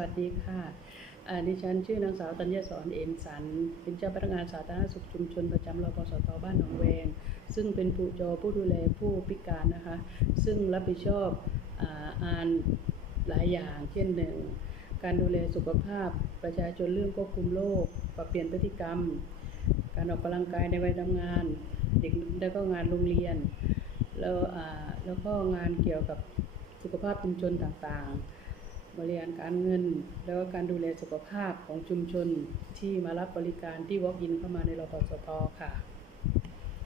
วัสดีค่ะดิฉันชื่อนางสาวตัญญาสอนเอมสัน เป็นเจ้าพนักงานสาธารณสุขชุมชนประจำรพสตบ้านหนองแวงซึ่งเป็นผู้จอผู้ดูแลผู้พิการนะคะ ซึ่งรับผิดชอบอ่างานหลายอย่างเช่นหนึ่ง การดูแลสุขภาพประชาชนเรื่องควบคุมโรคปรับเปลี่ยนพฤติกรรม การออกกำลังกายในวัยทำงาน เด็กแล้วก็งานโรงเรียน แล้วอ่าแล้วก็งานเกี่ยวกับสุขภาพชุมชนต่างๆ บริหารการเงิน แล้วก็การดูแลสุขภาพของชุมชนที่มารับบริการที่ walk in เข้ามาในรพสตค่ะ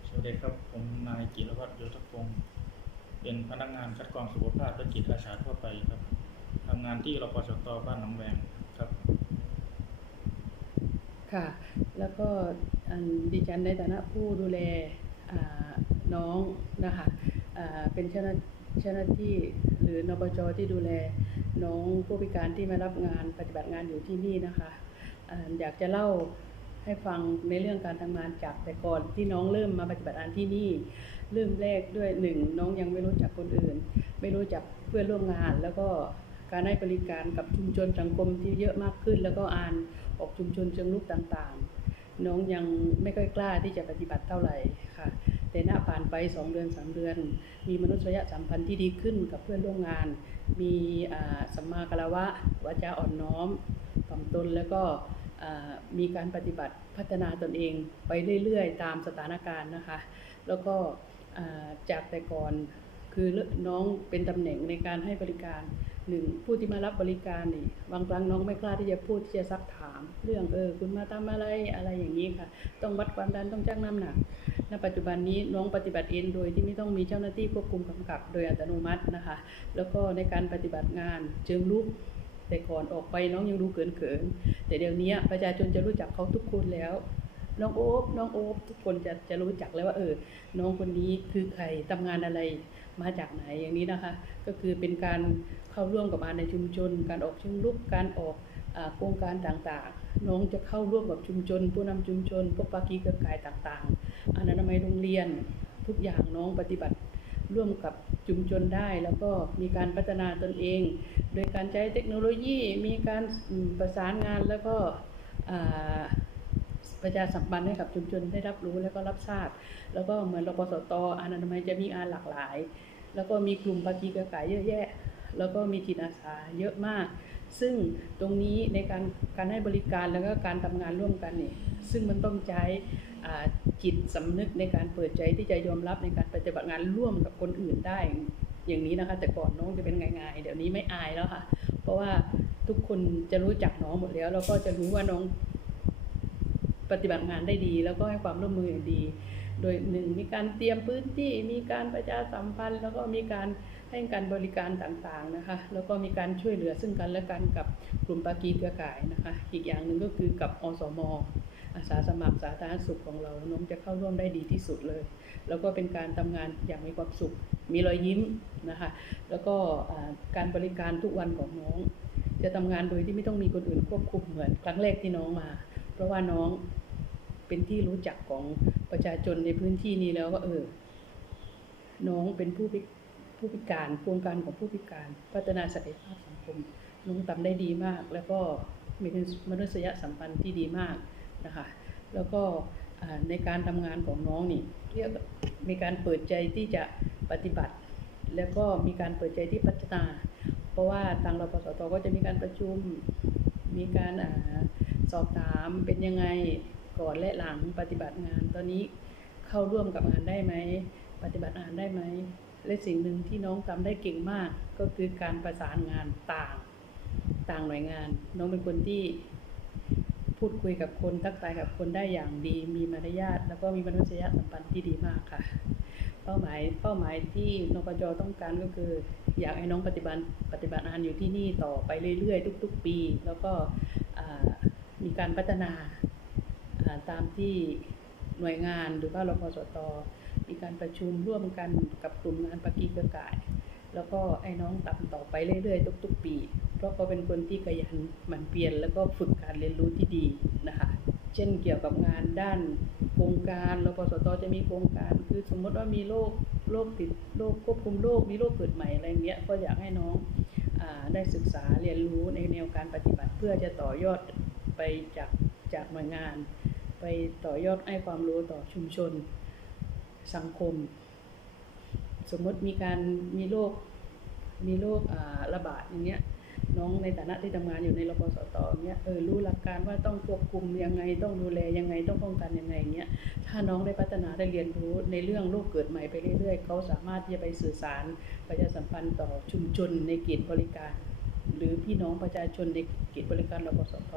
สวัสดีครับ ผมนายจิรวัตรโยธพงศ์เป็นพนักงานคัดกรองสุขภาพและจิตอาสาทั่วไปครับทำงานที่รพสตบ้านหนองแวงครับค่ะ แล้วก็อันดิฉันในฐานะผู้ดูแลอ่าน้องนะคะอ่าเป็นเจ้าหน้าเจ้าหน้าที่หรือนปจที่ดูแล น้องผู้พิการที่มารับงานปฏิบัติงานอยู่ที่นี่นะคะอยากจะเล่าให้ฟังในเรื่องการทำงานจากแต่ก่อนที่น้องเริ่มมาปฏิบัติงานที่นี่ เริ่มแรกด้วยหนึ่งน้องยังไม่รู้จักคนอื่น ไม่รู้จักเพื่อนร่วมงาน แล้วก็การให้บริการกับชุมชนสังคมที่เยอะมากขึ้น แล้วก็อ่านออกชุมชนเชิงลุกต่างๆ น้องยังไม่ค่อยกล้าที่จะปฏิบัติเท่าไหร่ค่ะ แต่หน้าผ่านไป 2 เดือน 3 เดือน มีมนุษยสัมพันธ์ที่ดีขึ้นกับเพื่อนร่วมงาน มีสัมมาคารวะวาจาอ่อนน้อมถ่อมตนแล้วก็มีการปฏิบัติพัฒนาตนเองไปเรื่อยๆ ตามสถานการณ์นะคะ แล้วก็จากแต่ก่อน คือน้องเป็นตำแหน่งในการให้บริการหนึ่งผู้ที่มารับบริการนี่บางครั้งน้องไม่กล้าที่จะพูดที่จะซักถาม เรื่องเออคุณมาทำอะไรอะไรอย่างนี้ค่ะ ต้องวัดความดันต้องชั่งน้ำหนักณปัจจุบันนี้น้องปฏิบัติเองโดยที่ไม่ต้องมีเจ้าหน้าที่ควบคุมกำกับ โดยอัตโนมัตินะคะ แล้วก็ในการปฏิบัติงานเชิงลุกแต่ก่อนออกไปน้องยังดูเขินๆแต่เดี๋ยวนี้ประชาชนจะรู้จักเขาทุกคนแล้วน้องโอ๊บน้องโอ๊บทุกคนจะจะรู้จักแล้วว่าเออ น้องคนนี้คือใครทำงานอะไร มาจากไหนอย่างนี้นะคะ ก็คือเป็นการเข้าร่วมกับงานในชุมชน การออกเชิงลุกการออกโครงการต่างๆ น้องจะเข้าร่วมกับชุมชน ผู้นำชุมชนพวกปากีเครือข่ายต่างๆอนามัยโรงเรียนทุกอย่างน้องปฏิบัติร่วมกับชุมชนได้ แล้วก็มีการพัฒนาตนเอง โดยการใช้เทคโนโลยี มีการประสานงานแล้วก็ประชาสัมพันธ์ให้กับชุมชนได้รับรู้แล้วก็รับทราบ แล้วก็เหมือนรปสตอนามัยจะมีงานหลากหลาย แล้วก็มีกลุ่มภาคีเครือข่ายเยอะแยะ แล้วก็มีจิตอาสาเยอะมาก ซึ่งตรงนี้ในการการให้บริการแล้วก็การทำงานร่วมกันเนี่ยซึ่งมันต้องใช้จิตสำนึกในการเปิดใจที่จะยอมรับในการปฏิบัติงานร่วมกับคนอื่นได้อย่างนี้นะคะ แต่ก่อนน้องจะเป็นไงๆเดี๋ยวนี้ไม่อายแล้วค่ะ เพราะว่าทุกคนจะรู้จักน้องหมดแล้ว แล้วก็จะรู้ว่าน้องปฏิบัติงานได้ดี แล้วก็ให้ความร่วมมืออย่างดี โดยหนึ่งมีการเตรียมพื้นที่มีการประชาสัมพันธ์ แล้วก็มีการให้การบริการต่างๆนะคะ แล้วก็มีการช่วยเหลือซึ่งกันและกันกับกลุ่มปากีเครือข่ายนะคะ อีกอย่างหนึ่งก็คือกับอสมอาสาสมัครสาธารณสุขของเราน้องจะเข้าร่วมได้ดีที่สุดเลย แล้วก็เป็นการทำงานอย่างมีความสุข มีรอยยิ้มนะคะ แล้วก็การบริการทุกวันของน้อง จะทำงานโดยที่ไม่ต้องมีคนอื่นควบคุมเหมือนครั้งแรกที่น้องมา เพราะว่าน้องเป็นที่รู้จักของ ประชาชนในพื้นที่นี้แล้วว่าเออ น้องเป็นผู้พิผู้พิการโครงการของผู้พิการ พัฒนาศักยภาพสังคมน้องทำได้ดีมาก แล้วก็มีมนุษยสัมพันธ์ที่ดีมากนะคะ แล้วก็ในการทำงานของน้องนี่เรียกมีการเปิดใจที่จะปฏิบัติ แล้วก็มีการเปิดใจที่พัฒนา เพราะว่าทางรปสตก็จะมีการประชุม มีการอสอบถามเป็นยังไง ก่อนและหลังปฏิบัติงาน ตอนนี้เข้าร่วมกับงานได้ไหม ปฏิบัติงานได้ไหม และสิ่งหนึ่งที่น้องทำได้เก่งมากก็คือการประสานงานต่างต่างหน่วยงาน น้องเป็นคนที่พูดคุยกับคนทักทายกับคนได้อย่างดี มีมารยาทแล้วก็มีมนุษยสัมพันธ์ที่ดีมากค่ะ เป้าหมายเป้าหมายที่นปจต้องการก็คือ อยากให้น้องปฏิบัติปฏิบัติงานอยู่ที่นี่ต่อไปเรื่อยๆ ทุก ๆ ปี แล้วก็มีการพัฒนาาตามที่หน่วยงานหรือว่ารพสตมีการประชุมร่วมกันกับกลุ่มงานปากีเครือข่าย แล้วก็ไอ้น้องตัต่อไปเรื่อยๆ ทุกๆ ปี เพราะเขาเป็นคนที่ขยันหมั่นเพียรแล้วก็ฝึกการเรียนรู้ที่ดีนะคะเช่นเกี่ยวกับงานด้านโครงการรพสตจะมีโครงการ คือสมมติว่ามีโรคโรคติดโรคควบคุมโรคมีโรคเกิดใหม่อะไรเงี้ยก็อยากให้น้องอได้ศึกษาเรียนรู้ในแนวการปฏิบัติเพื่อจะต่อยอดไปจากจากหน่วยงาน ไปต่อยอดให้ความรู้ต่อชุมชนสังคม สมมติมีการมีโรคมีโรคระบาดอย่างเงี้ยน้องในฐานะที่ทำงานอยู่ในรปสตเงี้ยเออรู้หลักการว่าต้องควบคุมยังไงต้องดูแลยังไงต้องป้องกันยังไงเงี้ยถ้าน้องได้พัฒนาได้เรียนรู้ในเรื่องโรคเกิดใหม่ไปเรื่อยๆเขาสามารถที่จะไปสื่อสารประชาสัมพันธ์ต่อชุมชนในเขตบริการ หรือพี่น้องประชาชนในเขตบริการรปสต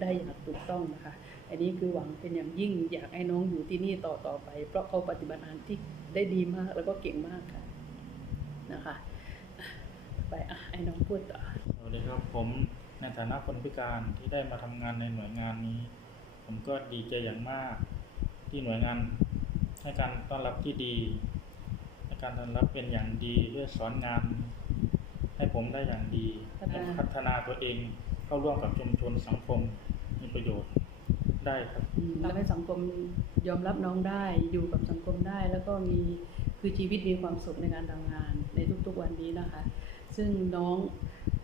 ได้อย่างถูกต้องนะคะ อันนี้คือหวังเป็นอย่างยิ่งอยากให้น้องอยู่ที่นี่ต่อต่อไป เพราะเขาปฏิบัติงานที่ได้ดีมากแล้วก็เก่งมากค่ะนะคะไปอะให้น้องพูดต่อสวัสดีครับผมในฐานะคนพิการที่ได้มาทำงานในหน่วยงานนี้ ผมก็ดีใจอย่างมากที่หน่วยงานให้การต้อนรับที่ดีให้การต้อนรับเป็นอย่างดีด้วยสอนงาน ให้ผมได้อย่างดีพัฒนาและพัฒนาตัวเองเข้าร่วมกับชุมชนสังคมมีประโยชน์ได้ครับอืมทำให้สังคมยอมรับน้องได้อยู่กับสังคมได้ แล้วก็มีคือชีวิตมีความสุขในการทำงานในทุกๆวันนี้นะคะ ซึ่งน้อง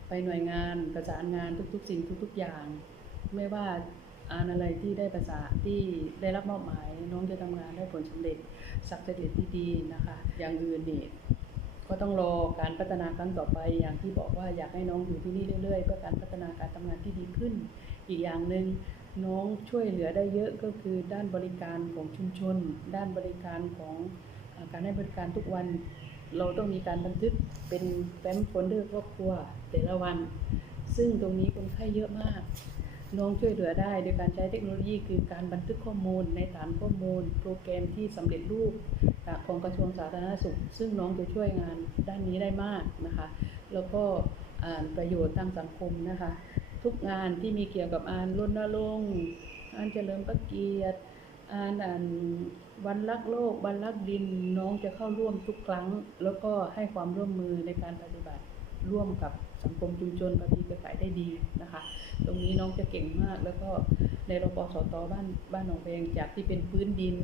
ไปหน่วยงานประสานงานทุกๆ สิ่งทุก ๆ อย่าง ไม่ว่าอ่านอะไรที่ได้ภาษาที่ได้รับมอบหมาย น้องจะทำงานได้ผลสำเร็จสักเสร็จที่ดีนะคะ อย่างอื่นนี่ ก็ต้องรอการพัฒนาครั้งต่อไป อย่างที่บอกว่าอยากให้น้องอยู่ที่นี่เรื่อยๆ เพื่อการพัฒนาการทำงานที่ดีขึ้น อีกอย่างหนึ่งน้องช่วยเหลือได้เยอะก็คือด้านบริการของชุมชน ด้านบริการของการให้บริการทุกวัน เราต้องมีการบันทึกเป็นแฟ้มโฟลเดอร์ครอบครัวแต่ละวัน ซึ่งตรงนี้คนไข้เยอะมาก น้องช่วยเหลือได้ โดยการใช้เทคโนโลยีคือการบันทึกข้อมูลในฐานข้อมูล โปรแกรมที่สำเร็จรูปจากของกระทรวงสาธารณสุข ซึ่งน้องจะช่วยงานด้านนี้ได้มากนะคะ แล้วก็อ่านประโยชน์ทางสังคมนะคะ ทุกงานที่มีเกี่ยวกับอ่านรณรงค์อ่านเฉลิมพระเกียรติอ่านอ่านวันรักโลกวันรักดินน้องจะเข้าร่วมทุกครั้ง แล้วก็ให้ความร่วมมือในการปฏิบัติร่วมกับ สังคมชุมชนปฏิเครือข่ายได้ดีนะคะ ตรงนี้น้องจะเก่งมากแล้วก็ในรปสตบ้านบ้านหนองแวงจากที่เป็นพื้นดิน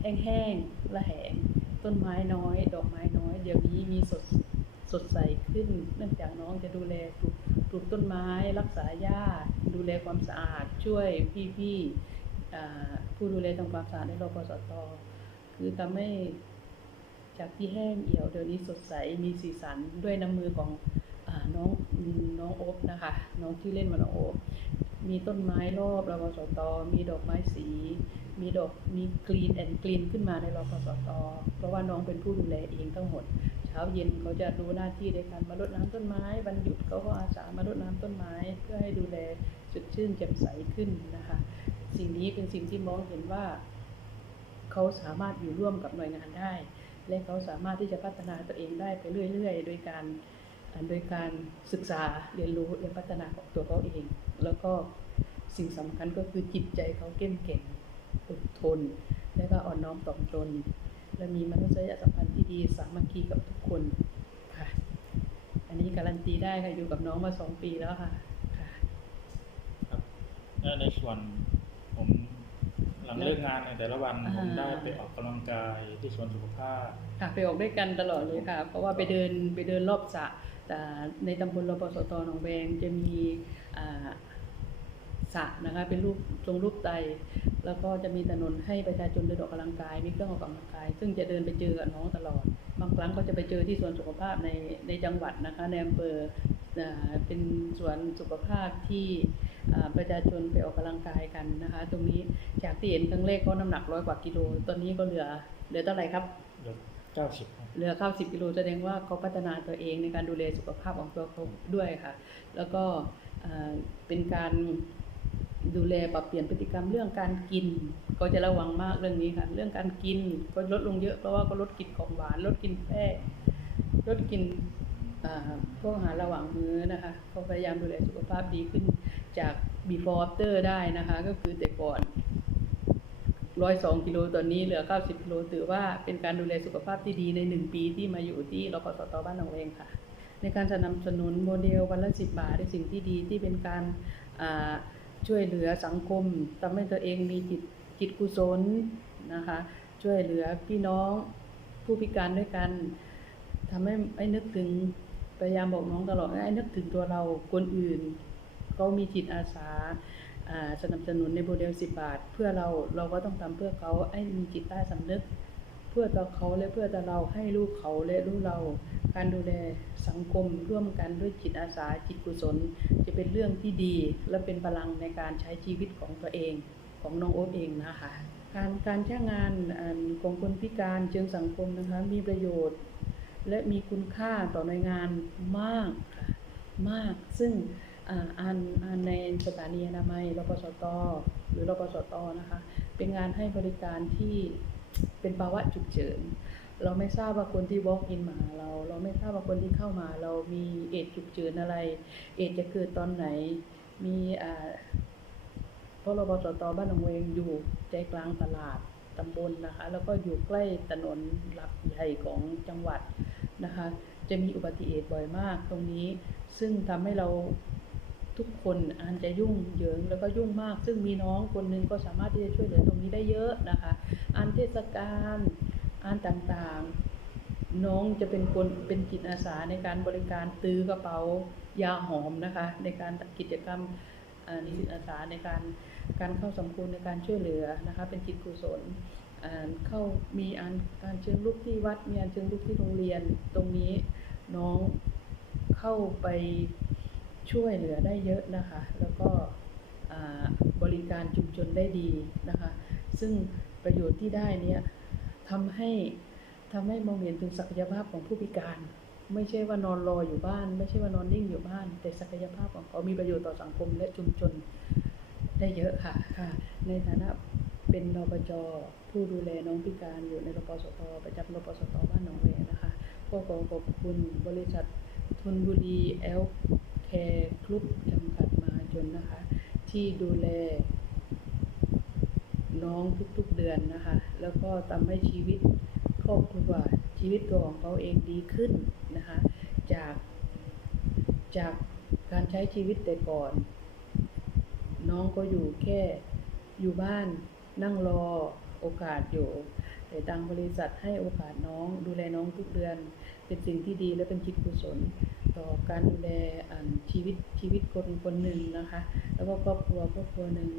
แห้งๆละแหง ต้นไม้น้อย ดอกไม้น้อย เดี๋ยวนี้มีสดสดใสขึ้น เนื่องจากน้องจะดูแลปลูกปลูกต้นไม้รักษาหญ้าดูแลความสะอาดช่วยพี่ๆผู้ดูแลทำความสะอาดในรปสตคือทำให้จากที่แห้งเหี่ยวเดี๋ยวนี้สดใสมีสีสันด้วยน้ำมือของ น้องน้องโอ๊บนะคะ น้องที่เล่นมาน้องโอ๊บมีต้นไม้รอบรพสตมีดอกไม้สี มีดอกมีกรีนแอนกรีนขึ้นมาในรพสตเพราะว่าน้องเป็นผู้ดูแลเองทั้งหมด เช้าเย็นเขาจะรู้หน้าที่ในการมารดน้ำต้นไม้วันหยุดเขาก็อาสามารดน้ำต้นไม้ เพื่อให้ดูแลสดชื่นแจ่มใสขึ้นนะคะ สิ่งนี้เป็นสิ่งที่มองเห็นว่า เขาสามารถอยู่ร่วมกับหน่วยงานได้ และเขาสามารถที่จะพัฒนาตัวเองได้ไปเรื่อย ๆ โดยการ โดยการศึกษาเรียนรู้และพัฒนาของตัวเขาเอง แล้วก็สิ่งสำคัญก็คือจิตใจเขาเข้มแข็งอดทน และก็อ่อนน้อมถ่อมตนและมีมนุษยสัมพันธ์ที่ดีสามัคคีกับทุกคนค่ะ อันนี้การันตีได้ค่ะอยู่กับน้องมาสองปีแล้วค่ะค่ะครับและในส่วนผมหลังเลิกงานในแต่ละวันอ่าผมได้ไปออกกำลังกายที่สวนสุขภาพค่ะไปออกด้วยกันตลอดเลยค่ะ เพราะว่าไปเดินไปเดินรอบสระแต่ ในตำบลรปสตหนองแวงจะมีสระนะคะเป็นรูปทรงรูปไตแล้วก็จะมีถนนให้ประชาชนเดินออกกำลังกาย มีเครื่องออกกำลังกาย ซึ่งจะเดินไปเจอกับน้องตลอด บางครั้งก็จะไปเจอที่สวนสุขภาพในในจังหวัดนะคะในอำเภอเป็นสวนสุขภาพที่ประชาชนไปออกกำลังกายกันนะคะ ตรงนี้จากที่เห็นครั้งแรกก็น้ำหนักร้อยกว่ากิโลตอนนี้ก็เหลือเหลือเท่าไหร่ครับ เดือนเก้าสิบเหลือเข้า10กิโลแสดงว่าเขาพัฒนาตัวเองในการดูแลสุขภาพของตัวเขาด้วยค่ะ แล้วก็เป็นการดูแลปรับเปลี่ยนพฤติกรรมเรื่องการกิน ก็จะระวังมากเรื่องนี้ค่ะ เรื่องการกินก็ลดลงเยอะเพราะว่าก็ลดกินของหวาน ลดกินแป้งลดกินพวกอาหารระหว่างมื้อนะคะก็พยายามดูแลสุขภาพดีขึ้นจาก before after ได้นะคะ ก็คือแต่ก่อน ร้อยสองกิโลตอนนี้เหลือเก้าสิบกิโลถือว่าเป็นการดูแลสุขภาพที่ดีในหนึ่งปีที่มาอยู่ที่รพสตบ้านหนองเวงค่ะ ในการสนับสนุนโมเดลวันละสิบบาทเป็นสิ่งที่ดีที่เป็นการช่วยเหลือสังคมทำให้ตัวเองมีจิตจิตกุศลนะคะช่วยเหลือพี่น้องผู้พิการด้วยกันทำให้ไม่นึกถึงพยายามบอกน้องตลอดให้นึกถึงตัวเราคนอื่นเขามีจิตอาสา สนับสนุนในโมเดล 10 บาท เพื่อเราเราก็ต้องทำเพื่อเขาให้มีจิตใต้สำนึก เพื่อตัวเขาและเพื่อตัวเราให้ลูกเขาและลูกเรา การดูแลสังคมร่วมกันด้วยจิตอาสาจิตกุศล จะเป็นเรื่องที่ดี และเป็นพลังในการใช้ชีวิตของตัวเองของน้องโอ๊ตเองนะคะการการจ้างงานอของคนพิการเชิงสังคมนะคะมีประโยชน์ และมีคุณค่าต่อหน่วยงานมากมากซึ่ง อ่าอ่านอ่านในสถานีอนามัยรปสตหรือรปสตนะคะ เป็นงานให้บริการที่เป็นภาวะฉุกเฉินเราไม่ทราบว่าคนที่ walk in มาเรา เราไม่ทราบว่าคนที่เข้ามา เรามีเอดฉุกเฉินอะไร เอดจะเกิดตอนไหน มีอ่าเพราะรปสตบ้านหนองเวงอยู่ใจกลางตลาดตำบลนะคะ แล้วก็อยู่ใกล้ถนนหลักใหญ่ของจังหวัดนะคะ จะมีอุบัติเหตุบ่อยมากตรงนี้ ซึ่งทำให้เรา ทุกคนอานจะยุ่งเหยิงแล้วก็ยุ่งมาก ซึ่งมีน้องคนหนึงก็สามารถที่จะช่วยเหลือตรงนี้ได้เยอะนะคะอานเทศกาลอานต่างๆ น้องจะเป็นคนเป็นจิตอาสาในการบริการตื้อกระเป๋ายาหอมนะคะ ในการกิจกรรมอ่าจิตอาสาในการการเข้าสังคมในการช่วยเหลือนะคะเป็นจิตกุศลเข้ามีอันการเชิญลูกที่วัดมีอันเชิญลูกที่โรงเรียนตรงนี้น้องเข้าไป ช่วยเหลือได้เยอะนะคะ แล้วก็บริการชุมชนได้ดีนะคะ ซึ่งประโยชน์ที่ได้เนี่ยทำให้ทำให้มองเห็นถึงศักยภาพของผู้พิการ ไม่ใช่ว่านอนรออยู่บ้าน ไม่ใช่ว่านอนนิ่งอยู่บ้าน แต่ศักยภาพของเขามีประโยชน์ต่อสังคมและชุมชนได้เยอะค่ะค่ะ ในฐานะเป็นรปจผู้ดูแลน้องพิการอยู่ในรปสตประจำรปสตบ้านหนองแวนะคะก็ขอขอบคุณบริษัททุนบุรีแอล แคร์กรุ๊ปจำกัดมหาชนนะคะ ที่ดูแล น้องทุกๆเดือนนะคะ แล้วก็ทำให้ชีวิตครอบครัวชีวิตตัวของเขาเองดีขึ้นนะคะ จากจากการใช้ชีวิตแต่ก่อน น้องก็อยู่แค่อยู่บ้านนั่งรอโอกาสอยู่ แต่ทางบริษัทให้โอกาสน้องดูแลน้องทุกเดือน เป็นสิ่งที่ดีและเป็นจิตกุศล ต่อการดูแลชีวิตชีวิตคนคนหนึ่งนะคะ แล้วก็ครอบครัวครอบครัวหนึ่ง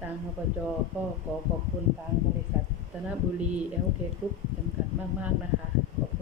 ทางอบจก็ขอขอบคุณทางบริษัทธนบุรีเอลเคกรุ๊ปจำกัดมาก ๆ นะคะขอบคุณ